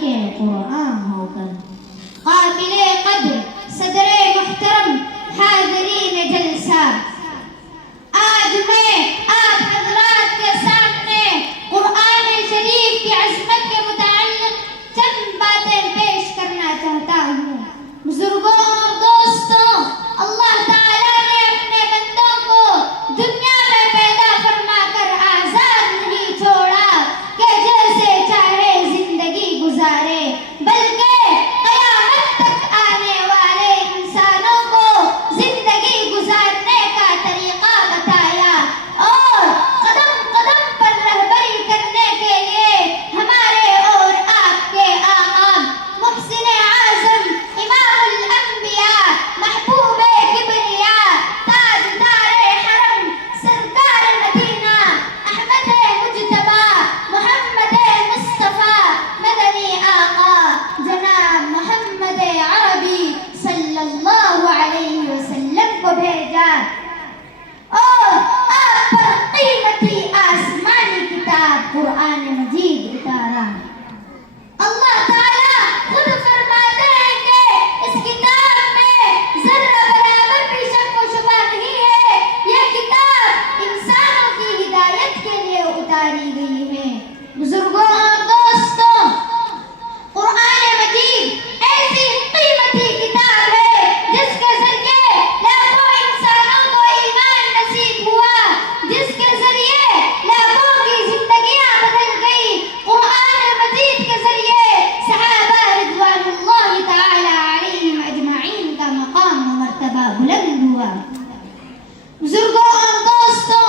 کے قرآن ہو کر۔ قابل قدر صدر محترم حاضرین جلسہ، آج میں آپ حضرات کے سامنے قرآن شریف کی عظمت کے متعلق چند باتیں پیش کرنا چاہتا ہوں۔ بزرگوں اور دوستوں، اللہ تعالیٰ نے اپنے بندوں کو دنیا میں پیدا فرما کر آزاد نہیں چھوڑا کہ جیسے چاہے زندگی گزارے، بلکہ قیامت تک آنے والے انسانوں کو زندگی گزارنے کا طریقہ بتایا اور قدم قدم پر رہبری کرنے کے لیے ہمارے اور آپ کے آقا محسن اعظم امام الانبیاء محبوب کبریا تاجدار حرم سرکار مدینہ احمد مجتبی محمد مصطفیٰ مدنی آقا جناب محمد عربی صلی اللہ علیہ وسلم کو بھیجا اور آپ پر قیمتی آسمانی کتاب قرآن مجید اتارا۔ اللہ تعالیٰ خود فرماتے ہیں کہ اس کتاب میں ذرہ برابر بھی شک و شبہ نہیں ہے، یہ کتاب انسانوں کی ہدایت کے لیے اتاری گئی ہے۔ بزرگوں اور دوستوں، قرآن مجید ایسی قیمتی کتاب ہے جس کے ذریعے لاکھوں انسانوں کو ایمان نصیب ہوا، جس کے ذریعے لاکھوں کی زندگیاں بدل گئی۔ قرآن مجید کے ذریعے صحابہ رضوان اللہ تعالی علیہم اجمعین کا مقام و مرتبہ بلند ہوا۔ بزرگوں اور دوستوں،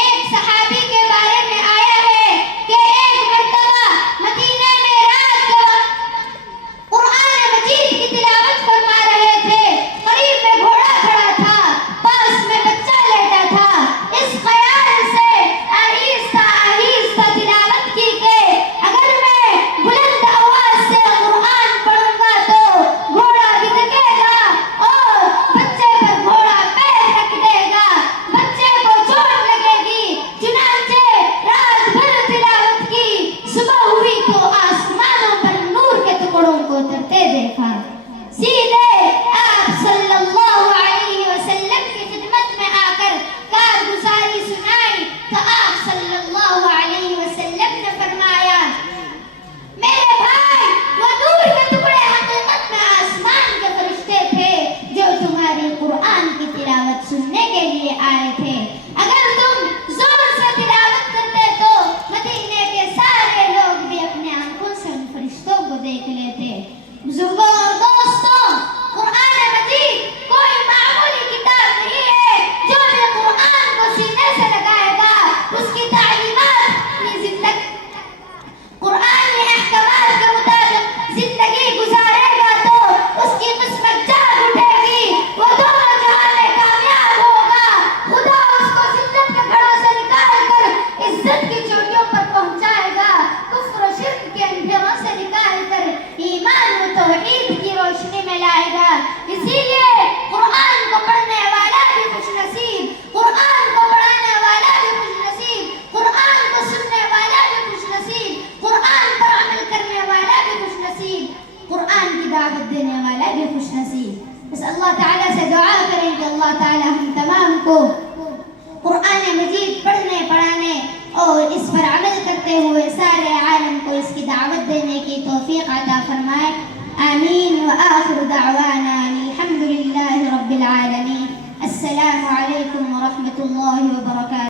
ایک صحابی کے بارے میں آیا ہے کہ ایک مرتبہ مدینے میں رات کے وقت قرآن مجید کی تلاوت فرما رہے تھے، قریب میں گھوڑا کھڑا تھا، پاس میں بچہ لیٹا تھا۔ اس خیال سے آہستہ آہستہ تلاوت کی کہ اگر میں بلند آواز سے قرآن پڑھوں گا تو گھوڑا گدکے گا اور بچے پر گھوڑا پیر رکھ دے گا، بچے کو چوٹ لگے گی۔ چنانچہ رات بھر تلاوت کی، صبح ہوئی تو آسمانوں پر نور کے ٹکڑوں کو اترتے دیکھا۔ سیدھے آپ صلی اللہ علیہ وسلم کی خدمت میں آ کر کارگزاری سنائی تو آپ صلی اللہ علیہ وسلم نے فرمایا، میرے بھائی، وہ نور کے ٹکڑے حقیقت میں آسمان کے فرشتے تھے جو تمہاری قرآن کی تلاوت سننے کے لیے آئے تھے۔ اگر تم زور سے تلاوت کرتے تو مدینے کے سارے لوگ بھی اپنے آنکھوں سے ان فرشتوں کو دیکھ لیتے۔ بزرگوں اور دوستوں، قرآن مجید کوئی معمولی کتاب نہیں ہے۔ جو بھی قرآن کو سینے سے لگائے گا، اس کی تعلیمات اپنی زندگی قرآن کے احکامات کے مطابق زندگی گزارے گا تو اس کی قسمت جاگ اٹھے گی، وہ دونوں جہاں میں کامیاب ہوگا۔ خدا اس کو ذلت کے گھڑوں سے نکال کر عزت کی چوٹیوں پر پہنچائے گا، کفر و شرک کے اندھیروں سے نکال کر ایمان و توحید کی روشنی میں لائے گا۔ اسی لیے قرآن کو پڑھنے والا بھی خوش نصیب، قرآن کو پڑھانے والا بھی خوش نصیب، قرآن کو سننے والا بھی خوش نصیب، قرآن پر عمل کرنے والا بھی خوش نصیب، قرآن کی دعوت دینے والا بھی خوش نصیب۔ بس اللہ تعالیٰ سے دعا کریں کہ اللہ تعالیٰ ہم تمام کو قرآن مجید پڑھنے، پڑھانے اور اس پر عمل کرتے ہوئے سارے عالم کو اس کی دعوت دینے کی توفیق عطا فرمائے۔ آمین۔ وآخر دعوانا الحمد للہ رب العالمین۔ السلام علیکم ورحمۃ اللہ وبرکاتہ۔